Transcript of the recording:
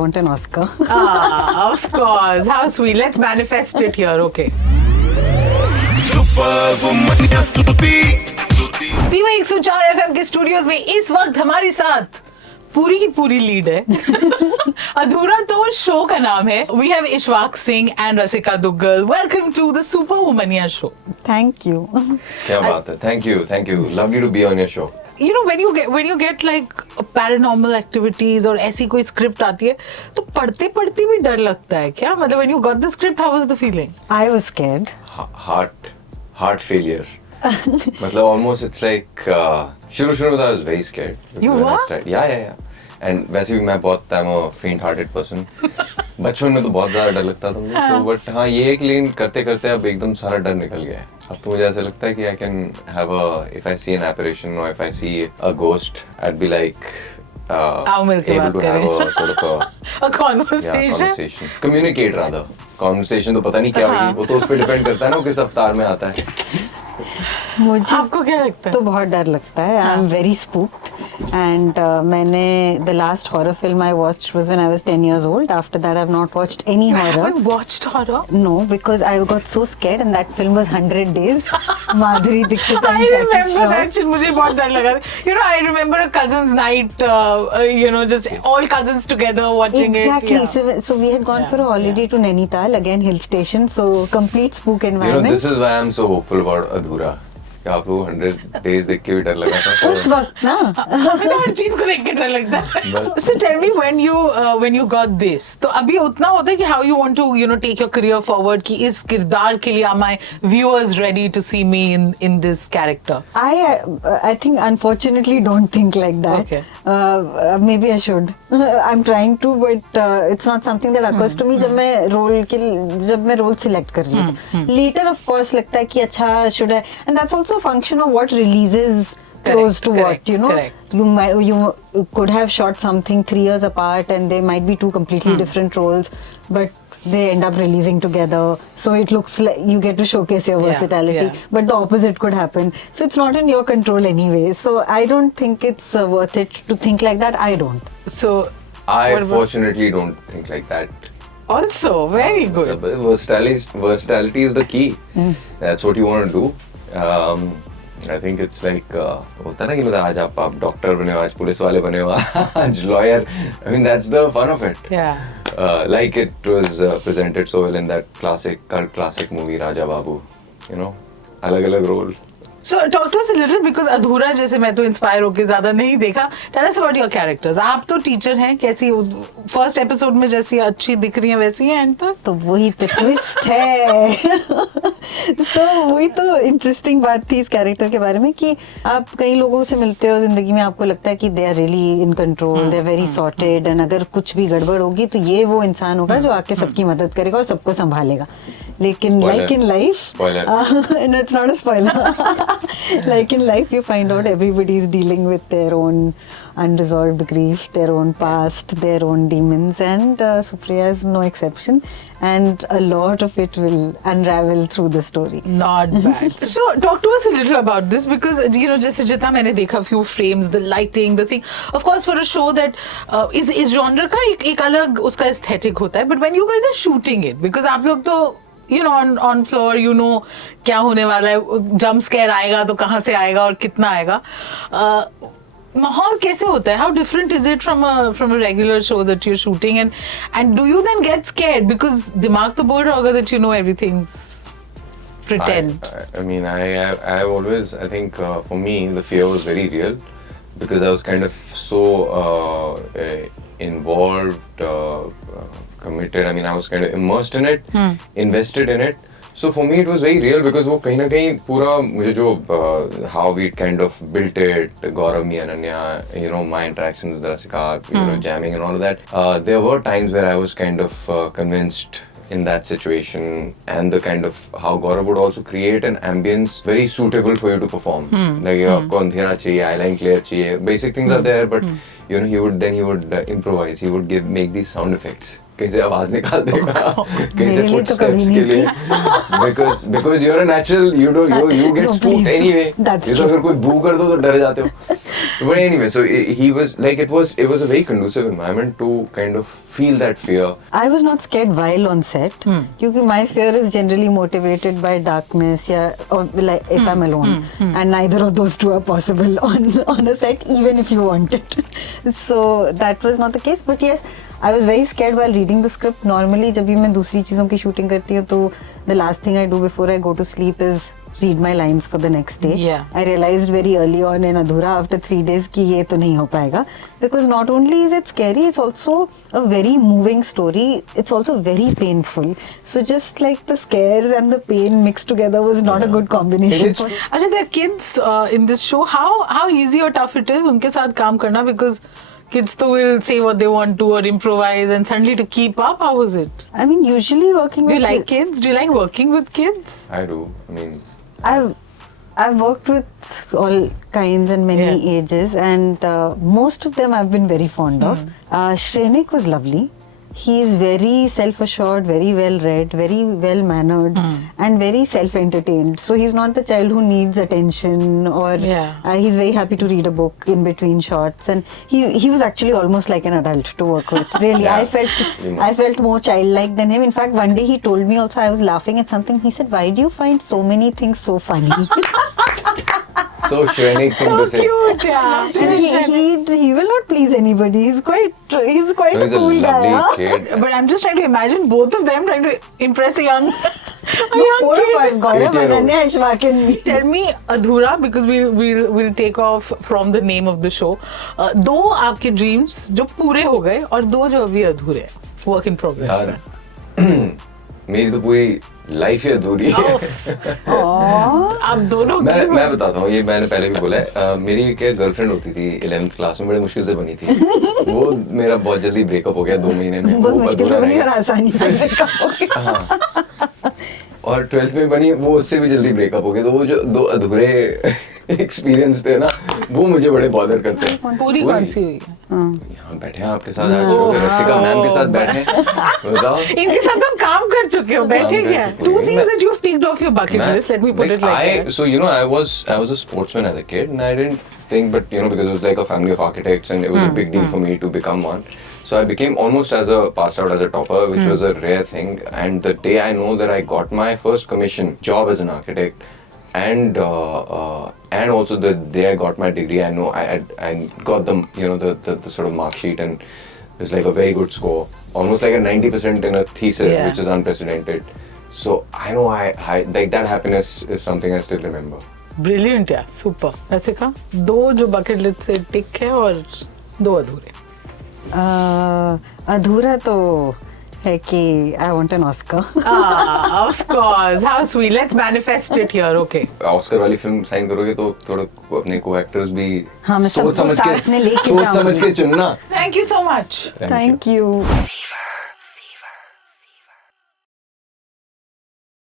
want an Oscar. Of course. How sweet. Let's manifest it here. Okay. Fever 104 FM के studios में इस वक्त हमारे साथ पूरी की पूरी लीड है अधूरा तो शो का नाम है. We have Ishwak Singh and Rasika Duggal. Welcome to the super womaniya show. Thank you. क्या बात है. Thank you. Lovely to be on your show. You know, when you get like paranormal activities और ऐसी कोई स्क्रिप्ट आती है तो पढ़ते पढ़ते भी डर लगता है क्या? मतलब when you got the script, how was the feeling? I was scared. Heart failure. मतलब almost it's like शुरू में I was very scared. You were? Yeah. And वैसे भी मैं बहुत I'm a faint-hearted person. बचपन में तो बहुत ज़्यादा डर लगता था मुझे. So but हाँ ये एक लेकिन करते अब एकदम सारा डर निकल गया है. अब तो मुझे ऐसा लगता है कि I can have if I see an apparition or if I see a ghost, I'd be like आओ मिलके बात able to have a sort of a conversation. Communicate rather. Conversation तो पता नहीं क्या होगी. वो तो उस पे डिपेंड करता है ना किस अवतार में आता है. मुझे आपको क्या लगता है? तो बहुत डर लगता है. I am very spooked and मैंने the last horror film I watched was when I was 10 years old. After that I have not watched any horror. You haven't watched horror? No, because I got so scared and that film was 100 Days. Madhuri Dixit and I Jackie remember Shroff. that shit. मुझे बहुत डर लगा. You know, I remember a cousins night. Just all cousins together watching Exactly. it. Yeah. So we had gone for a holiday to Nainital, again hill station. So complete spook environment. This is why I'm so hopeful about Adhura. क्या आपको 100 Days देख के भी डर लगा था? उस वक्त ना हमें तो हर चीज को देख के डर लगता है. So tell me when you got this, तो अभी उतना होता है कि how you want to take your career forward कि इस किरदार के लिए are my viewers ready to see me in this character? I think unfortunately don't think like that. Okay. Maybe I should. I'm trying to, but it's not something that occurs to me जब मैं role select कर रही हूँ. Later of course लगता है कि अच्छा should I, and that's also a function of what releases close to what, correct. You could have shot something 3 years apart and they might be two completely different roles, but they end up releasing together, so it looks like you get to showcase your versatility. Yeah. But the opposite could happen, so it's not in your control anyway. So I don't think it's worth it to think like that. I don't. So I fortunately don't think like that. Also very good. Versatility is the key. That's what you want to do. I think it's like होता ना कि मतलब आज आप doctor बने हो, आज police वाले बने हो, आज lawyer. I mean that's the fun of it. Yeah. Like it was presented so well in that cult classic movie Raja Babu. अलग-अलग role. So talk to us a little because Adhura जैसे मैं तो inspire होके ज्यादा नहीं देखा. Tell us about your characters. आप तो टीचर हैं, कैसी फर्स्ट एपिसोड में जैसी अच्छी दिख रही हैं वैसी हैं एंड तक? तो वही तो ट्विस्ट है. तो वही तो इंटरेस्टिंग बात थी इस कैरेक्टर के बारे में कि आप कई लोगों से मिलते हो जिंदगी में, आपको लगता है कि they are really in control, they are very sorted, and अगर कुछ भी गड़बड़ होगी तो ये वो इंसान होगा जो आके सबकी मदद करेगा और सबको संभालेगा. लेकिन like in life, no, it's not a spoiler. Like in life, you find out everybody is dealing with their own unresolved grief, their own past, their own demons, and Supriya is no exception. And a lot of it will unravel through the story. Not bad. So talk to us a little about this because जैसे जितना मैंने देखा few frames, the lighting, the thing. Of course, for a show that इस genre का एक अलग उसका aesthetic होता है. But when you guys are shooting it, because आप लोग तो on floor, क्या होने वाला है, jump scare आएगा तो कहाँ से आएगा और कितना आएगा. माहौल कैसे होता है? How different is it from a regular show that you're shooting, and do you then get scared because दिमाग तो बोल रहा होगा that everything's pretend? I mean, I always, I think for me the fear was very real because I was kind of so involved, committed. I mean, I was kind of immersed in it, invested in it. So for me it was very real because वो कहीं ना कहीं पूरा मुझे जो how we kind of built it, Gaurav, me, Ananya, my interactions with Rasika, jamming and all of that. There were times where I was kind of convinced in that situation, and the kind of how Gaurav would also create an ambience very suitable for you to perform. Like आपको अंधेरा चाहिए, eyeline clear चाहिए, basic things are there, but he would improvise. He would make these sound effects. कहीं से आवाज निकाल देगा, कहीं से मेरे लिए तो footsteps कभी के नहीं लिए, because you're a natural, you get No, spooked please. anyway. That's ये तो true. अगर कोई boo कर दो तो डर जाते हो. But anyway, so he was like, it was a very conducive environment to kind of feel that fear. I was not scared while on set क्योंकि my fear is generally motivated by darkness या or like if I'm alone and neither of those two are possible on a set even if you want it. So that was not the case, but yes, I was very scared while reading the script. Normally जब भी मैं दूसरी चीज़ों की shooting करती हूँ तो the last thing I do before I go to sleep is read my lines for the next day. Yeah. I realized very early on in Adhura after 3 days कि ये तो नहीं हो पाएगा, because not only is it scary, it's also a very moving story. It's also very painful. So just like the scares and the pain mixed together was not a good combination. It is- अच्छा, there are kids in this show. How easy or tough it is उनके साथ काम करना, because kids तो will say what they want to or improvise, and suddenly to keep up, how was it? I mean, usually working Do you with like kids? Do you like working with kids? I do. I mean, I've worked with all kinds and many Yeah. ages, and most of them I've been very fond of. Shrenik was lovely. He is very self-assured, very well-read, very well-mannered, and very self-entertained. So he's not the child who needs attention, or Yeah. he's very happy to read a book in between shots. And he was actually almost like an adult to work with. Really, Yeah. I felt more childlike than him. In fact, one day he told me also, I was laughing at something. He said, "Why do you find so many things so funny?" so Shrenik thing So to say. cute, yeah. he will not please anybody. He's quite No, a he's a cool guy. lovely huh? kid. But I'm just trying to imagine both of them trying to impress a young Four of us, Gaurav, 8-year-old. Ananya, Ishwak and me. Tell me, Adhura, because we'll take off from the name of the show. दो आपके dreams जो पूरे हो गए और दो जो अभी अधूरे हैं. Work in progress. यार, मेरी तो पूरी लाइफ ही अधूरी है. आप दोनों मैं बताता हूँ, ये मैंने पहले भी बोला है. मेरी एक गर्लफ्रेंड होती थी 11th क्लास में, बड़े मुश्किल से बनी थी. वो मेरा बहुत जल्दी ब्रेकअप हो गया 2 महीने में. बहुत वो मुश्किल अधूरा से रह बनी और गया. आसानी से breakup हो गया। हाँ. और 12th में बनी, वो उससे भी जल्दी ब्रेकअप हो गया. तो वो जो 2 अधूरे एक्सपीरियंस थे ना, वो मुझे बड़े बॉदर करते हैं. पूरी कौन सी हुई है? यहाँ बैठे हैं आपके साथ आज शो में, रसिका मैम के साथ बैठे हैं. बताओ. इनके साथ हम काम कर चुके हो, बैठे क्या? Two things that you've ticked off your bucket list. Let me put it like that. So I was a sportsman as a kid, and I didn't think, but because it was like a family of architects, and it was a big deal for me to become one. So I became almost passed out as a topper, which was a rare thing. And the day I know that I got my first commission job as an architect, and also the day I got my degree, I know I got the sort of mark sheet, and it was like a very good score, almost like a 90% in a thesis, Yeah. which is unprecedented. So I know I like that happiness is something I still remember. Brilliant, yeah, super. ऐसे कहा, दो जो bucket list से टिक है और दो अधूरे. अधूरा तो है कि I want an Oscar. Of course, how sweet. Let's manifest it here, okay. Oscar वाली फिल्म साइन करोगे तो थोड़ा अपने को एक्टर्स भी हाँ, मैं सबको साथ में लेके सोच समझ जाऊंगी। के चुनना. Thank you so much. Thank you. Thank you.